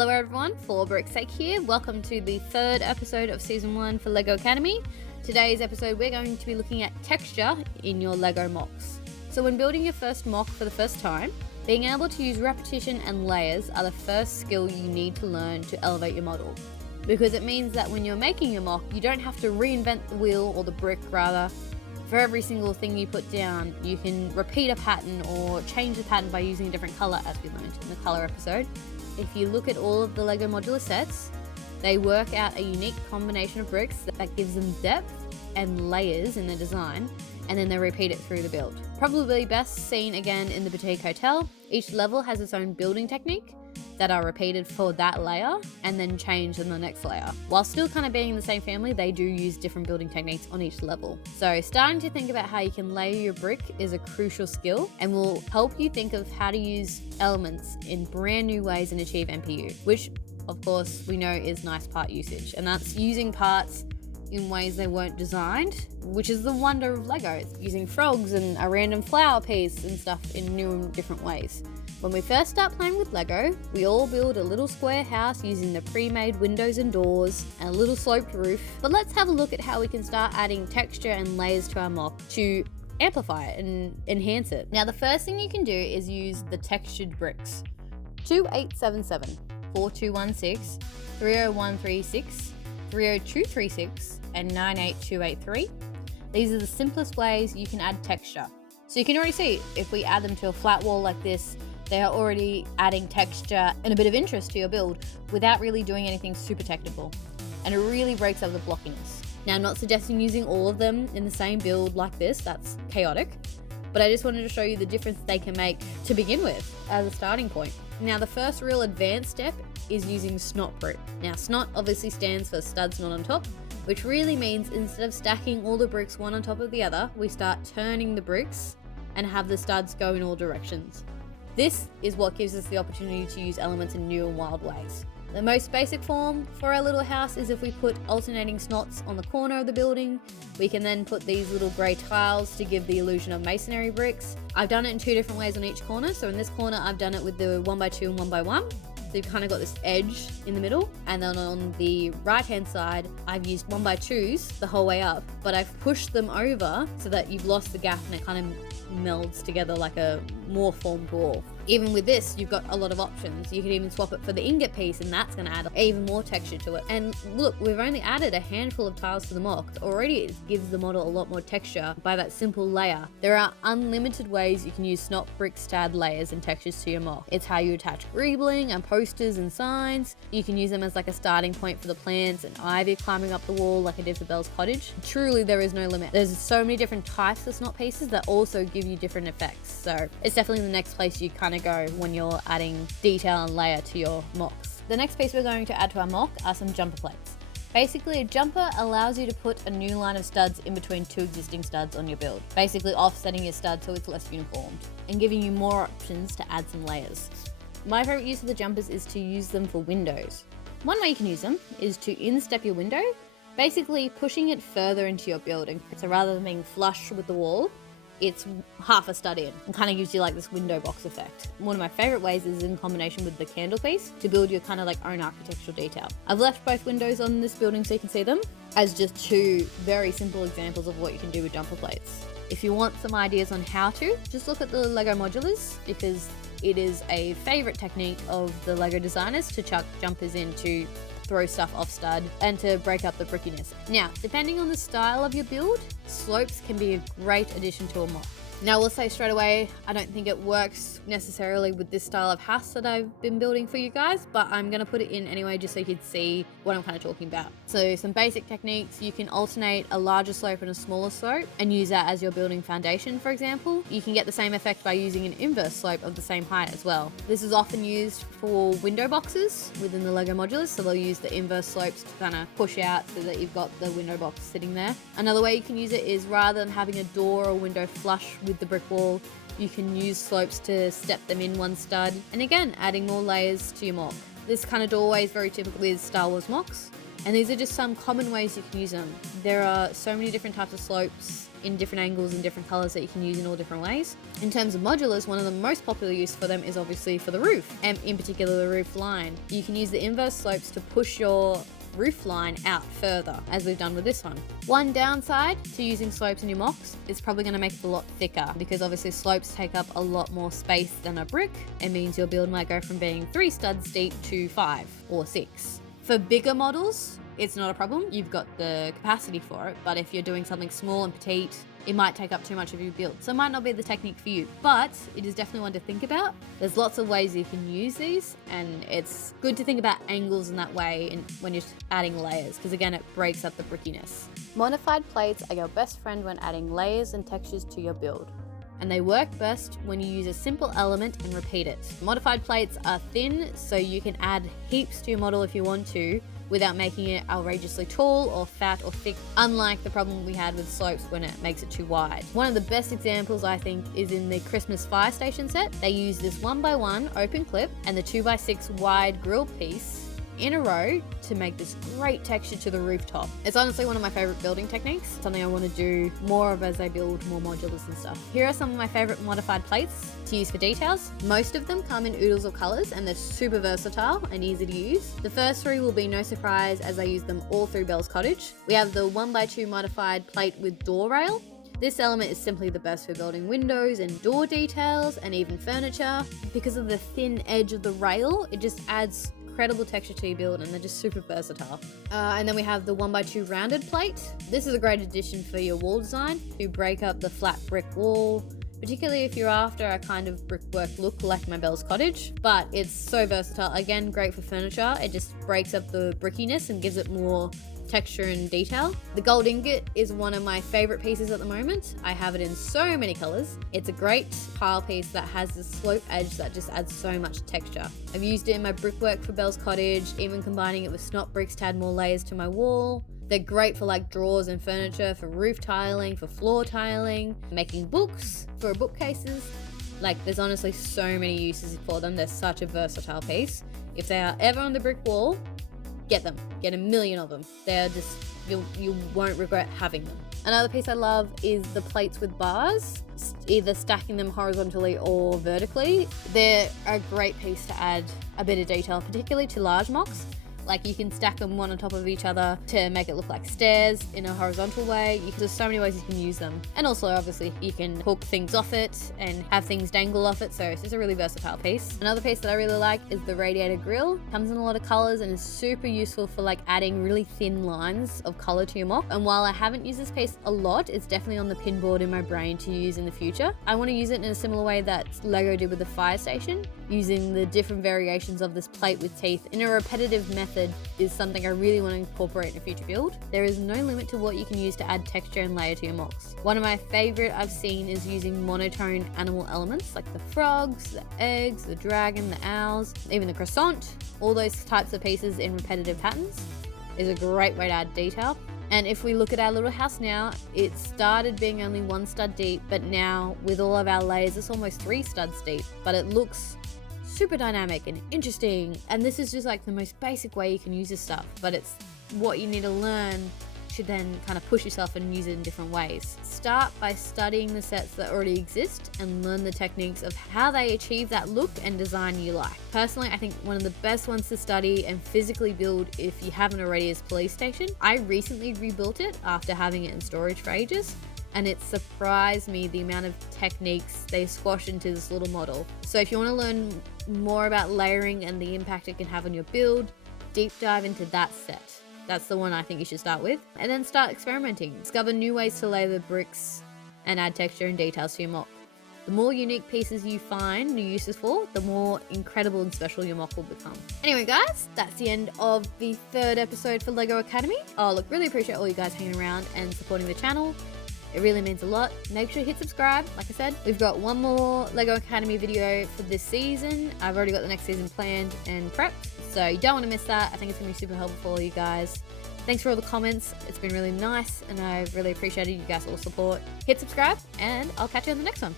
Hello everyone, For Brick's Sake here. Welcome to the third episode of Season 1 for LEGO Academy. Today's episode we're going to be looking at texture in your LEGO MOCs. So when building your first MOC for the first time, being able to use repetition and layers are the first skill you need to learn to elevate your model. Because it means that when you're making your MOC, you don't have to reinvent the wheel or the brick rather. For every single thing you put down, you can repeat a pattern or change the pattern by using a different color, as we learned in the color episode. If you look at all of the LEGO modular sets, they work out a unique combination of bricks that gives them depth and layers in their design, and then they repeat it through the build. Probably best seen again in the Boutique Hotel. Each level has its own building technique that are repeated for that layer and then changed in the next layer. While still kind of being in the same family, they do use different building techniques on each level. So starting to think about how you can layer your brick is a crucial skill and will help you think of how to use elements in brand new ways and achieve MPU, which of course we know is nice part usage. And that's using parts in ways they weren't designed, which is the wonder of LEGO. It's using frogs and a random flower piece and stuff in new and different ways. When we first start playing with LEGO, we all build a little square house using the pre-made windows and doors and a little sloped roof. But let's have a look at how we can start adding texture and layers to our MOC to amplify it and enhance it. Now the first thing you can do is use the textured bricks. 2877, 4216, 30136, 30236, and 98283. These are the simplest ways you can add texture. So you can already see if we add them to a flat wall like this, they are already adding texture and a bit of interest to your build without really doing anything super technical. And it really breaks up the blockiness. Now I'm not suggesting using all of them in the same build like this, that's chaotic. But I just wanted to show you the difference they can make to begin with as a starting point. Now the first real advanced step is using SNOT brick. Now SNOT obviously stands for studs not on top, which really means instead of stacking all the bricks one on top of the other, we start turning the bricks and have the studs go in all directions. This is what gives us the opportunity to use elements in new and wild ways. The most basic form for our little house is if we put alternating SNOTs on the corner of the building. We can then put these little grey tiles to give the illusion of masonry bricks. I've done it in two different ways on each corner. So in this corner, I've done it with the 1x2 and 1x1. So you've kind of got this edge in the middle. And then on the right hand side, I've used 1x2s the whole way up, but I've pushed them over so that you've lost the gap and it kind of melds together like a more formed wall. Even with this, you've got a lot of options. You can even swap it for the ingot piece and that's going to add even more texture to it. And look, we've only added a handful of tiles to the MOC. Already it gives the model a lot more texture by that simple layer. There are unlimited ways you can use SNOT bricks to add layers and textures to your MOC. It's how you attach greebling and posters and signs. You can use them as like a starting point for the plants and ivy climbing up the wall like I did for Belle's cottage. Truly, there is no limit. There's so many different types of SNOT pieces that also give you different effects. So it's definitely the next place you kind of go when you're adding detail and layer to your MOCs. The next piece we're going to add to our MOC are some jumper plates. Basically, a jumper allows you to put a new line of studs in between two existing studs on your build, basically offsetting your stud so it's less uniformed and giving you more options to add some layers. My favorite use of the jumpers is to use them for windows. One way you can use them is to instep your window, basically pushing it further into your building. So rather than being flush with the wall, it's half a stud in and kind of gives you like this window box effect. One of my favorite ways is in combination with the candle piece to build your kind of like own architectural detail. I've left both windows on this building so you can see them as just two very simple examples of what you can do with jumper plates. If you want some ideas on how to, just look at the LEGO modulars because it is a favorite technique of the LEGO designers to chuck jumpers in to throw stuff off stud and to break up the brickiness. Now, depending on the style of your build, slopes can be a great addition to a MOC. Now, I will say straight away, I don't think it works necessarily with this style of house that I've been building for you guys, but I'm going to put it in anyway just so you can see what I'm kind of talking about. So some basic techniques, you can alternate a larger slope and a smaller slope and use that as your building foundation, for example. You can get the same effect by using an inverse slope of the same height as well. This is often used for window boxes within the LEGO modulars, so they'll use the inverse slopes to kind of push out so that you've got the window box sitting there. Another way you can use it is rather than having a door or window flush with the brick wall, you can use slopes to step them in one stud and again adding more layers to your MOC. This kind of doorway is very typical with Star Wars MOCs. And these are just some common ways you can use them. There are so many different types of slopes in different angles and different colors that you can use in all different ways. In terms of modulars, one of the most popular use for them is obviously for the roof, and in particular the roof line. You can use the inverse slopes to push your roof line out further, as we've done with this one. One downside to using slopes in your MOCs is probably going to make it a lot thicker, because obviously slopes take up a lot more space than a brick. It means your build might go from being 3 studs deep to 5 or 6. For bigger models, it's not a problem. You've got the capacity for it, but if you're doing something small and petite, it might take up too much of your build. So it might not be the technique for you, but it is definitely one to think about. There's lots of ways you can use these, and it's good to think about angles in that way when you're adding layers, because again, it breaks up the brickiness. Modified plates are your best friend when adding layers and textures to your build, and they work best when you use a simple element and repeat it. Modified plates are thin, so you can add heaps to your model if you want to, without making it outrageously tall or fat or thick, unlike the problem we had with slopes when it makes it too wide. One of the best examples, I think, is in the Christmas fire station set. They use this 1x1 open clip and the 2x6 wide grill piece in a row to make this great texture to the rooftop. It's honestly one of my favorite building techniques, something I want to do more of as I build more modulars and stuff. Here are some of my favorite modified plates to use for details. Most of them come in oodles of colors, and they're super versatile and easy to use. The first 3 will be no surprise, as I use them all through Belle's Cottage. We have the 1x2 modified plate with door rail. This element is simply the best for building windows and door details and even furniture. Because of the thin edge of the rail, it just adds incredible texture to your build, and they're just super versatile. And then we have the 1x2 rounded plate. This is a great addition for your wall design to break up the flat brick wall, particularly if you're after a kind of brickwork look like my Belle's Cottage. But it's so versatile. Again, great for furniture. It just breaks up the brickiness and gives it more texture and detail. The gold ingot is one of my favorite pieces at the moment. I have it in so many colors. It's a great pile piece that has this slope edge that just adds so much texture. I've used it in my brickwork for Belle's Cottage, even combining it with SNOT bricks to add more layers to my wall. They're great for like drawers and furniture, for roof tiling, for floor tiling, making books, for bookcases. Like, there's honestly so many uses for them. They're such a versatile piece. If they are ever on the brick wall, get them. Get a million of them. They're just, you won't regret having them. Another piece I love is the plates with bars, either stacking them horizontally or vertically. They're a great piece to add a bit of detail, particularly to large MOCs. Like, you can stack them one on top of each other to make it look like stairs in a horizontal way. There's so many ways you can use them. And also, obviously, you can hook things off it and have things dangle off it. So it's just a really versatile piece. Another piece that I really like is the radiator grill. Comes in a lot of colors and is super useful for like adding really thin lines of color to your MOC. And while I haven't used this piece a lot, it's definitely on the pin board in my brain to use in the future. I want to use it in a similar way that Lego did with the fire station. Using the different variations of this plate with teeth in a repetitive method is something I really want to incorporate in a future build. There is no limit to what you can use to add texture and layer to your MOCs. One of my favorite I've seen is using monotone animal elements like the frogs, the eggs, the dragon, the owls, even the croissant. All those types of pieces in repetitive patterns is a great way to add detail. And if we look at our little house now, it started being only 1 stud deep, but now with all of our layers, it's almost 3 studs deep, but it looks super dynamic and interesting. And this is just like the most basic way you can use this stuff, but it's what you need to learn to then kind of push yourself and use it in different ways. Start by studying the sets that already exist and learn the techniques of how they achieve that look and design you like. Personally, I think one of the best ones to study and physically build, if you haven't already, is Police Station. I recently rebuilt it after having it in storage for ages, and it surprised me the amount of techniques they squash into this little model. So if you want to learn more about layering and the impact it can have on your build, deep dive into that set. That's the one I think you should start with. And then start experimenting. Discover new ways to lay the bricks and add texture and details to your MOC. The more unique pieces you find new uses for, the more incredible and special your MOC will become. Anyway guys, that's the end of the 3rd episode for LEGO Academy. Oh look, really appreciate all you guys hanging around and supporting the channel. It really means a lot. Make sure you hit subscribe. Like I said, we've got one more LEGO Academy video for this season. I've already got the next season planned and prepped, so you don't want to miss that. I think it's going to be super helpful for all you guys. Thanks for all the comments. It's been really nice, and I've really appreciated you guys all support. Hit subscribe, and I'll catch you on the next one.